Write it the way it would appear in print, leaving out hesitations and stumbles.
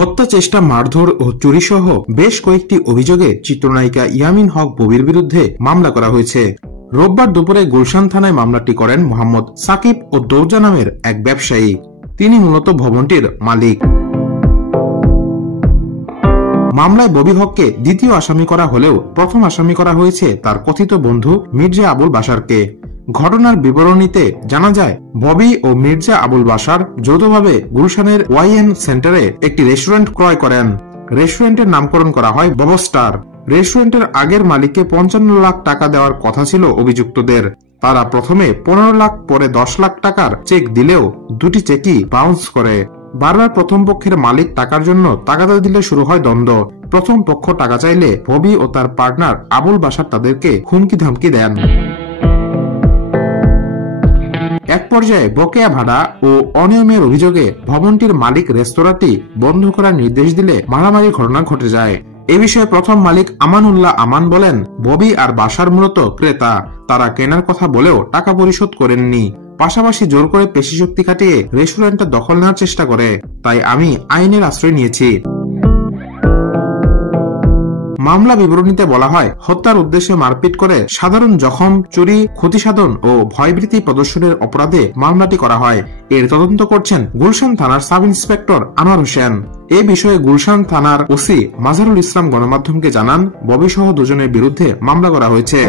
হত্যা চেষ্টা, মারধর ও চুরি সহ বেশ কয়েকটি অভিযোগে চিত্রনায়িকা ইয়ামিন হক ববির বিরুদ্ধে মামলা করা হয়েছে। রোববার দুপুরে গুলশান থানায় মামলাটি করেন মোহাম্মদ সাকিব ও দৌজা নামের এক ব্যবসায়ী। তিনি মূলত ভবনটির মালিক। মামলায় ববি হককে দ্বিতীয় আসামি করা হলেও প্রথম আসামি করা হয়েছে তার কথিত বন্ধু মির্জা আবুল বাশারকে। ঘটনার বিবরণীতে জানা যায়, ববি ও মির্জা আবুল বাশার যৌথভাবে গুলশানের ওয়াইএন সেন্টারে একটি রেস্টুরেন্ট ক্রয় করেন। রেস্টুরেন্টের নামকরণ করা হয় বব স্টার। রেস্টুরেন্টের আগের মালিককে 55 লাখ টাকা দেওয়ার কথা ছিল অভিযুক্তদের। তারা প্রথমে 15 লাখ, পরে 10 লাখ টাকার চেক দিলেও দুটি চেকই বাউন্স করে। বারবার প্রথম পক্ষের মালিক টাকার জন্য তাগাদা দিলে শুরু হয় দ্বন্দ্ব। প্রথম পক্ষ টাকা চাইলে ববি ও তার পার্টনার আবুল বাশার তাদেরকে হুমকি ধামকি দেন। এক পর্যায়ে বকেয়া ভাড়া ও অনিয়মের অভিযোগে ভবনটির মালিক রেস্তোরাঁটি বন্ধ করার নির্দেশ দিলে মারামারি ঘটনা ঘটে যায়। এ বিষয়ে প্রথম মালিক আমানুল্লাহ আমান বলেন, ববি আর বাশার মূলত ক্রেতা। তারা কেনার কথা বলেও টাকা পরিশোধ করেননি। পাশাপাশি জোর করে পেশিশক্তি খাটিয়ে রেস্টুরেন্টটা দখল নেওয়ার চেষ্টা করে। তাই আমি আইনের আশ্রয় নিয়েছি। মামলা বিবরণীতে বলা হয়, হত্যার উদ্দেশ্যে মারপিট করে সাধারণ জখম, চুরি, ক্ষতিসাধন ও ভয়ভীতি প্রদর্শনের অপরাধে মামলাটি করা হয়। এর তদন্ত করছেন গুলশান থানার সাব ইন্সপেক্টর আনোয়ার হোসেন। এ বিষয়ে গুলশান থানার ওসি মাজারুল ইসলাম গণমাধ্যমকে জানান, ববি সহ দুজনের বিরুদ্ধে মামলা করা হয়েছে।